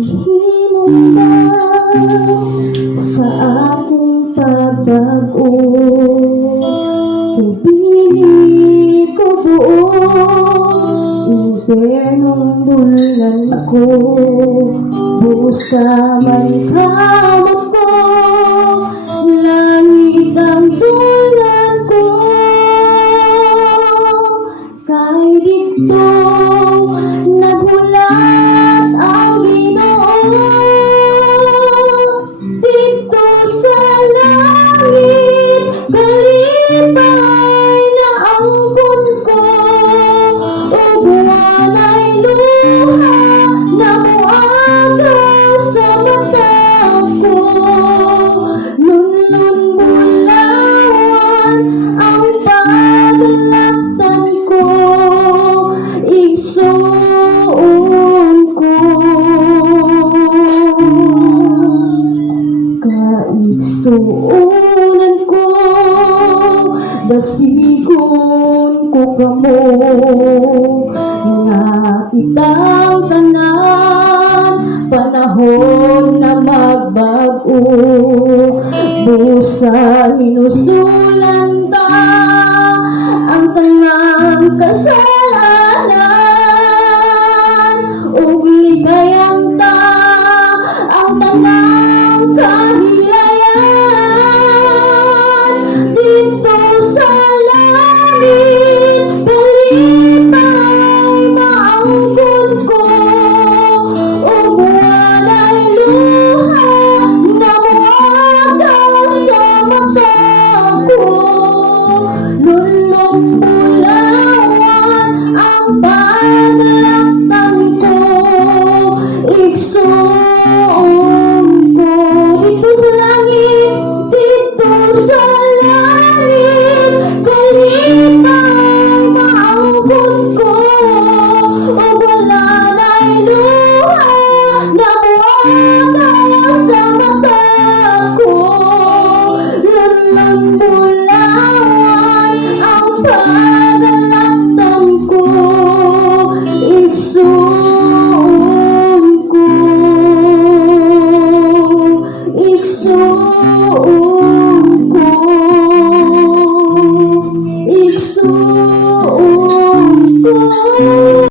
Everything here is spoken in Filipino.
Sabihin mo sa aking pabago? Ibigin ko buo, impernong dulan ako. Busa man kamot ko, langit ang dulan ko. Kahit ito'y Kaigsuunan ko Dasigon ko kamo Nga kitang tanan Panahon na magbago. Busa hinusulan Oh.